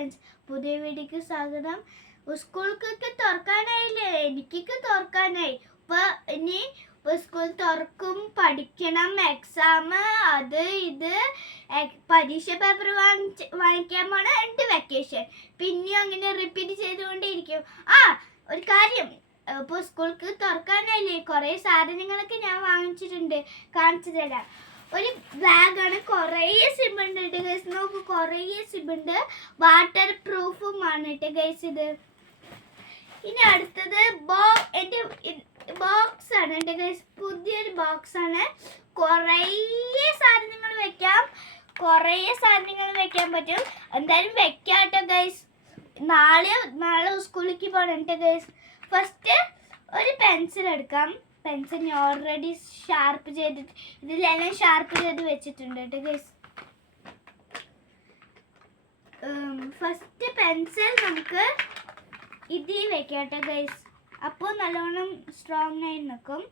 Friends, പുതിയ വീഡിയോക്ക് സ്വാഗതം. സ്കൂൾക്കൊക്കെ തുറക്കാനായില്ലേ? എനിക്കൊക്കെ തുറക്കാനായി. ഇനി സ്കൂൾ തുറക്കും, പഠിക്കണം, എക്സാം, അത് ഇത്, പരീക്ഷ പേപ്പർ വാങ്ങിക്കാൻ പോണ, ഉണ്ട് വെക്കേഷൻ. പിന്നെയും അങ്ങനെ റിപ്പീറ്റ് ചെയ്തുകൊണ്ടേയിരിക്കും. ഒരു കാര്യം, ഇപ്പോൾ സ്കൂൾക്ക് തുറക്കാനായില്ലേ, കുറേ സാധനങ്ങളൊക്കെ ഞാൻ വാങ്ങിച്ചിട്ടുണ്ട്, കാണിച്ചു തരാം. ഒരു ബാഗാണ്, കുറേ സിബുണ്ട് കേട്ടോ ഗൈസ്. നോക്കൂ, കുറേ സിബുണ്ട്, വാട്ടർ പ്രൂഫുമാണ് കേട്ടോ ഗൈസ് ഇത്. ഇനി അടുത്തത് എൻ്റെ ബോക്സ് ആണ് കേട്ടോ ഗൈസ്. പുതിയൊരു ബോക്സ് ആണ്. കുറേ സാധനങ്ങൾ വെക്കാം, പറ്റും. എന്തായാലും വെക്കാം കേട്ടോ ഗൈസ്. നാളെ സ്കൂളിലേക്ക് പോകണം കേട്ടോ ഗൈസ്. ഫസ്റ്റ് ഒരു പെൻസിൽ എടുക്കാം. പെൻസിൽ ഓൾറെഡി ഷാർപ്പ് ചെയ്തിട്ട് ഇതിലെല്ലാം ഷാർപ്പ് ചെയ്ത് വെച്ചിട്ടുണ്ട് കേട്ടോ ഗൈസ്. ഫസ്റ്റ് പെൻസിൽ നമുക്ക് ഇതിൽ വെക്കാം കേട്ടോ ഗൈസ്. അപ്പോൾ നല്ലോണം സ്ട്രോങ് ആയി നിൽക്കും.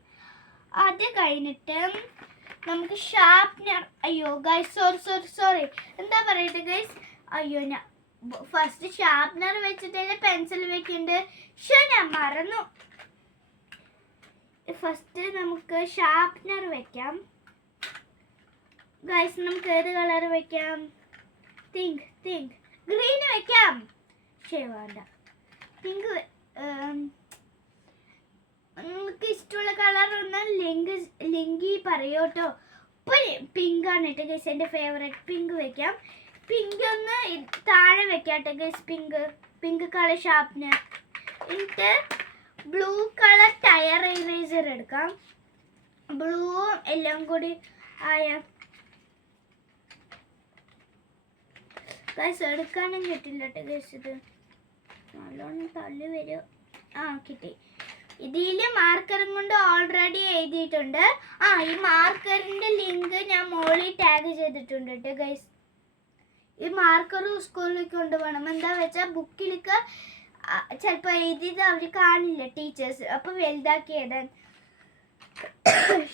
അത് കഴിഞ്ഞിട്ട് നമുക്ക് ഷാർപ്നർ, അയ്യോ ഗൈസ്, സോറി എന്താ പറയട്ടെ ഗൈസ്, അയ്യോ ഞാൻ ഫസ്റ്റ് ഷാർപ്നർ വെച്ചിട്ടല്ലേ പെൻസിൽ വെക്കുന്നുണ്ട്. ഞാൻ മറന്നു. ഫസ്റ്റ് നമുക്ക് ഷാർപ്നർ വെക്കാം ഗൈസ്. നമുക്ക് ഏത് കളർ വെക്കാം? തിങ്ക് ഗ്രീൻ വെക്കാം. വേണ്ട, പിങ്ക്. നിങ്ങൾക്ക് ഇഷ്ടമുള്ള കളർ ഒന്ന് ലിങ്കി പറയോട്ടോ. ഇപ്പോൾ പിങ്ക് ആണ് കേട്ടോ ഗൈസ്, എൻ്റെ ഫേവറേറ്റ്. പിങ്ക് വെക്കാം. പിങ്ക് ഒന്ന് താഴെ വെക്കാം കേട്ടോ ഗൈസ്. Pink colour sharpener. എന്നിട്ട് ബ്ലൂ കളർ ടയർ ഇറേസർ എടുക്കാം. ബ്ലൂവും എല്ലാം കൂടി ആയ ഗൈസ് എടുക്കാനും കിട്ടില്ല കേട്ടോ ഗൈസ്. ഇത് നല്ലോണം തള്ളി വരും. കിട്ടി. ഇതിൽ മാർക്കറും കൊണ്ട് ഓൾറെഡി എഴുതിയിട്ടുണ്ട്. ഈ മാർക്കറിൻ്റെ ലിങ്ക് ഞാൻ മോളിൽ ടാഗ് ചെയ്തിട്ടുണ്ട് കേട്ടോ ഗൈസ്. ഈ മാർക്കർ സ്കൂളിലേക്ക് കൊണ്ടുപോകണം. എന്താ വെച്ചാൽ ബുക്കിലേക്ക് ചിലപ്പോൾ എഴുതിയത് അവർ കാണില്ല ടീച്ചേഴ്സ്, അപ്പോൾ വലുതാക്കി എഴുതാൻ.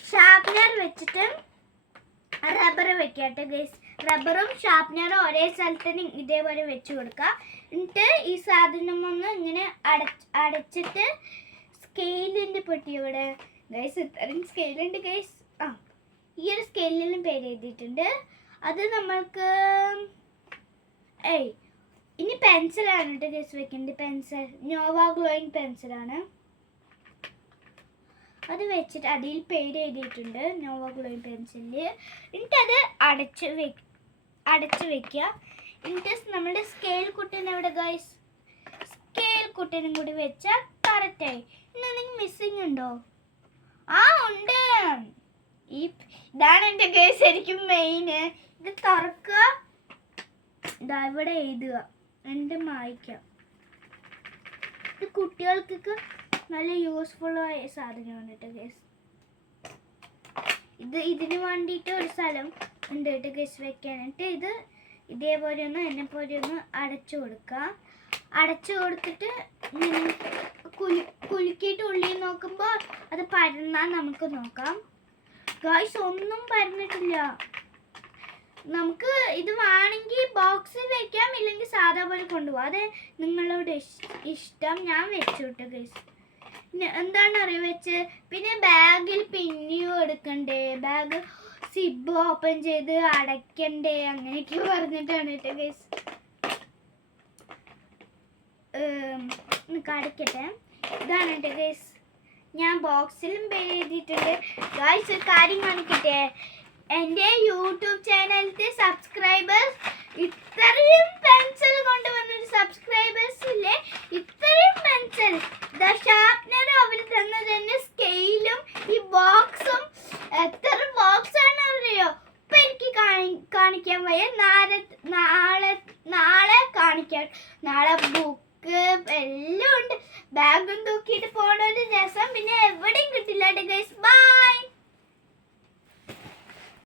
ഷാർപ്നർ വെച്ചിട്ട് റബ്ബർ വെക്കാട്ടെ ഗൈസ്. റബ്ബറും ഷാർപ്നറും ഒരേ സ്ഥലത്ത് ഇതേപോലെ വെച്ച് കൊടുക്കുക. എന്നിട്ട് ഈ സാധനം ഒന്ന് ഇങ്ങനെ അടച്ചിട്ട് സ്കെയിലിൻ്റെ പെട്ടി ഇവിടെ ഗൈസ്. ഇത്രയും സ്കെയിലുണ്ട് ഗൈസ്. ഈ ഒരു സ്കെയിലിലും പേര് എഴുതിയിട്ടുണ്ട്. അത് നമ്മൾക്ക് ഇനി പെൻസിലാണ് കേട്ടോ ഗൈസ് വെക്കേണ്ടത്. പെൻസിൽ നോവ ഗ്ലോയിങ് പെൻസിലാണ്. അത് വെച്ചിട്ട് അതിൽ പേര് എഴുതിയിട്ടുണ്ട്, നോവ ഗ്ലോയിങ് പെൻസില്. എന്നിട്ട് അത് അടച്ച് വെക്കുക. എന്നിട്ട് നമ്മുടെ സ്കെയിൽ കുട്ടീനെ ഇവിടെ ഗൈസ്, സ്കെയിൽ കുട്ടീനും കൂടി വെച്ചാൽ കറക്റ്റായി. ഇനി എന്തെങ്കിലും മിസ്സിങ് ഉണ്ടോ? ഉണ്ട്. ഇതാണ് എൻ്റെ ഗൈസ് ശരിക്കും മെയിന്. ഇത് തുറക്കുക, ഇതാ ഇവിടെ എഴുതുക, എൻ്റെ മായ്ക്കാം. ഇത് കുട്ടികൾക്കൊക്കെ നല്ല യൂസ്ഫുൾ ആയ സാധനമാണ് കേട്ടോ ഗൈസ്. ഇതിന് വേണ്ടിയിട്ട് ഒരു സ്ഥലം ഉണ്ട് കേട്ടോ ഗൈസ് വെക്കാനായിട്ട്. ഇത് ഇതേപോലെ ഒന്ന് എന്നെ പോലെ ഒന്ന് അടച്ചു കൊടുക്കുക. അടച്ചു കൊടുത്തിട്ട് കുലുക്കിയിട്ട് ഉള്ളിൽ നോക്കുമ്പോൾ അത് പരന്നാൽ നമുക്ക് നോക്കാം. ഗൈസ് ഒന്നും പരന്നിട്ടില്ല. നമുക്ക് ഇത് വേണമെങ്കിൽ ബോക്സിൽ വെക്കാം, ഇല്ലെങ്കിൽ സാധാ പോലെ കൊണ്ടുപോകാം. അത് നിങ്ങളോട് ഇഷ്ടം. ഞാൻ വെച്ചു കേട്ടോ ഗൈസ്. എന്താണ് അറിയുക വെച്ച്. പിന്നെ ബാഗിൽ പിന്നെയും എടുക്കണ്ടേ, ബാഗ് സിബ് ഓപ്പൺ ചെയ്ത് അടയ്ക്കണ്ടേ, അങ്ങനെയൊക്കെ പറഞ്ഞിട്ടാണ് കേട്ടോ ഗൈസ്. അടയ്ക്കട്ടെ. ഇതാണ് കേട്ടോ ഗൈസ്. ഞാൻ ബോക്സിലും എഴുതിയിട്ടുണ്ട് ഗൈസ്. ഒരു കാര്യം കാണിക്കട്ടെ, എൻ്റെ യൂട്യൂബ് ചാനലിലത്തെ സബ്സ്ക്രൈബേഴ്സ് ഇത്രയും പെൻസിൽ കൊണ്ടുവന്നൊരു സബ്സ്ക്രൈബേഴ്സ് ഇല്ലേ, ഇത്രയും പെൻസിൽ, ഷാർപ്നർ അവർ തന്നെ, സ്കെയിലും ഈ ബോക്സും. എത്ര ബോക്സ് ആണ് അറിയോ? ഇപ്പം എനിക്ക് കാണിക്കാൻ വയ്യ, നാളെ കാണിക്കാം. നാളെ ബുക്ക് എല്ലാം ഉണ്ട്. ബാഗും തൂക്കിയിട്ട് പോകണ ഒരു രസം പിന്നെ എവിടെയും കിട്ടില്ല ഗൈസ്. ബൈ.